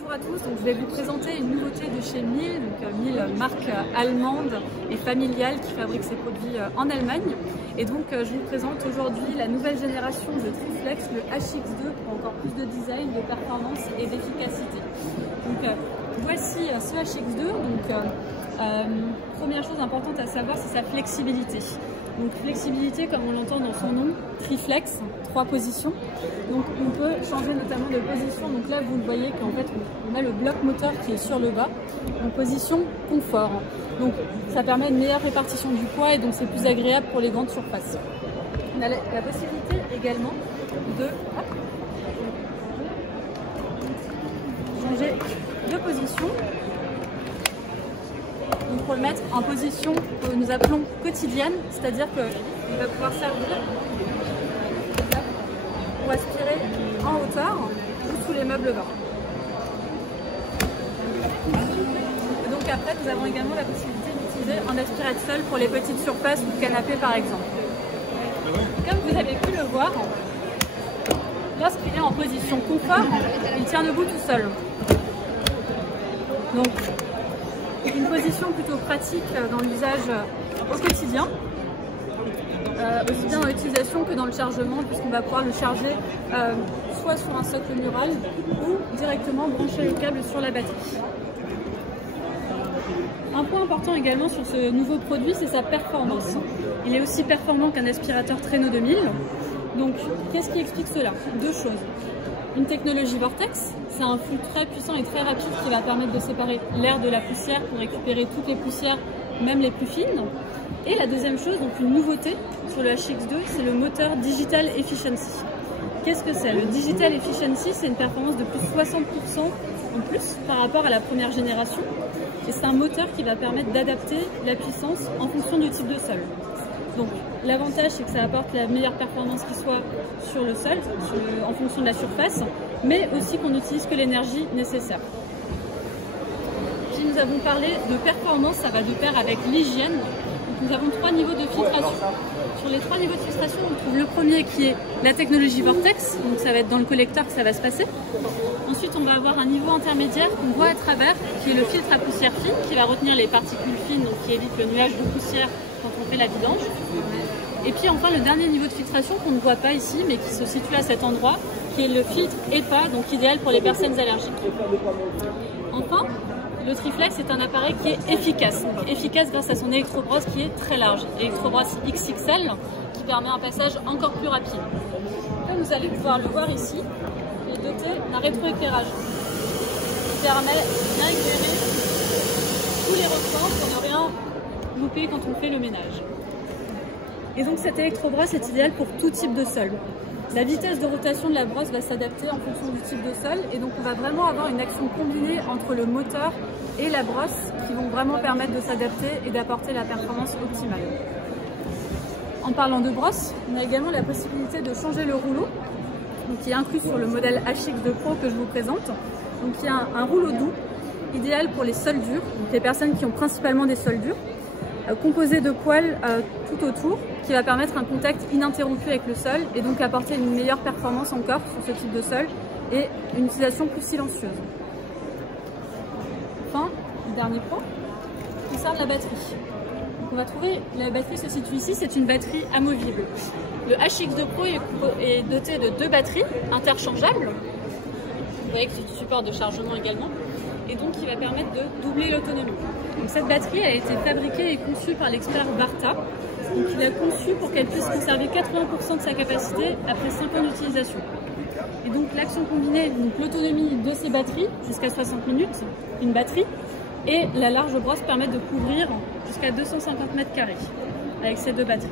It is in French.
Bonjour à tous, donc je vais vous présenter une nouveauté de chez Miele, donc Miele, marque allemande et familiale qui fabrique ses produits en Allemagne. Et donc je vous présente aujourd'hui la nouvelle génération de Triflex, le HX2, pour encore plus de design, de performance et d'efficacité. Donc voici ce HX2. Première chose importante à savoir, c'est sa flexibilité. Donc flexibilité, comme on l'entend dans son nom, Triflex, 3 positions. Donc on peut changer notamment de position. Donc là vous le voyez qu'en fait on a le bloc moteur qui est sur le bas, en position confort. Donc ça permet une meilleure répartition du poids et donc c'est plus agréable pour les grandes surfaces. On a la possibilité également de changer de position. Donc pour le mettre en position que nous appelons quotidienne, c'est-à-dire qu'il va pouvoir servir pour aspirer en hauteur ou sous les meubles bas. Et donc après, nous avons également la possibilité d'utiliser un aspirateur pour les petites surfaces ou canapés par exemple. Comme vous avez pu le voir, lorsqu'il est en position confort, il tient debout tout seul. Donc, une position plutôt pratique dans l'usage au quotidien, aussi bien dans l'utilisation que dans le chargement, puisqu'on va pouvoir le charger soit sur un socle mural ou directement brancher le câble sur la batterie. Un point important également sur ce nouveau produit, c'est sa performance. Il est aussi performant qu'un aspirateur Traîneau 2000. Donc, qu'est-ce qui explique cela? Deux choses. Une technologie Vortex, c'est un flux très puissant et très rapide qui va permettre de séparer l'air de la poussière pour récupérer toutes les poussières, même les plus fines. Et la deuxième chose, donc une nouveauté sur le HX2, c'est le moteur Digital Efficiency. Qu'est-ce que c'est? Le Digital Efficiency, c'est une performance de plus de 60% en plus par rapport à la première génération. Et c'est un moteur qui va permettre d'adapter la puissance en fonction du type de sol. Donc l'avantage, c'est que ça apporte la meilleure performance qui soit sur le sol, en fonction de la surface, mais aussi qu'on n'utilise que l'énergie nécessaire. Si nous avons parlé de performance, ça va de pair avec l'hygiène. Nous avons 3 niveaux de filtration. Sur les 3 niveaux de filtration, on trouve le premier qui est la technologie Vortex, donc ça va être dans le collecteur que ça va se passer. Ensuite, on va avoir un niveau intermédiaire qu'on voit à travers, qui est le filtre à poussière fine, qui va retenir les particules fines, donc qui évite le nuage de poussière quand on fait la vidange. Et puis enfin, le dernier niveau de filtration qu'on ne voit pas ici, mais qui se situe à cet endroit, qui est le filtre EPA, donc idéal pour les personnes allergiques. Enfin, le Triflex est un appareil qui est efficace. Donc, efficace grâce à son électrobrosse qui est très large. Électrobrosse XXL qui permet un passage encore plus rapide. Comme vous allez pouvoir le voir ici, il est doté d'un rétroéclairage qui permet d'éclairer tous les recoins pour ne rien louper quand on fait le ménage. Et donc cette électrobrosse est idéale pour tout type de sol. La vitesse de rotation de la brosse va s'adapter en fonction du type de sol et donc on va vraiment avoir une action combinée entre le moteur et la brosse qui vont vraiment permettre de s'adapter et d'apporter la performance optimale. En parlant de brosse, on a également la possibilité de changer le rouleau, donc qui est inclus sur le modèle HX2 Pro que je vous présente. Donc il y a un rouleau doux, idéal pour les sols durs, donc les personnes qui ont principalement des sols durs, composé de poils tout autour, qui va permettre un contact ininterrompu avec le sol et donc apporter une meilleure performance encore sur ce type de sol et une utilisation plus silencieuse. Enfin, le dernier point concerne la batterie. Donc on va trouver, la batterie se situe ici, c'est une batterie amovible. Le HX2 Pro est doté de 2 batteries interchangeables. Vous voyez que c'est du support de chargement également. Et donc qui va permettre de doubler l'autonomie. Donc cette batterie a été fabriquée et conçue par l'expert Varta. Donc il a conçu pour qu'elle puisse conserver 80% de sa capacité après 5 ans d'utilisation. Et donc l'action combinée, donc l'autonomie de ces batteries jusqu'à 60 minutes, une batterie, et la large brosse permettent de couvrir jusqu'à 250 mètres carrés avec ces 2 batteries.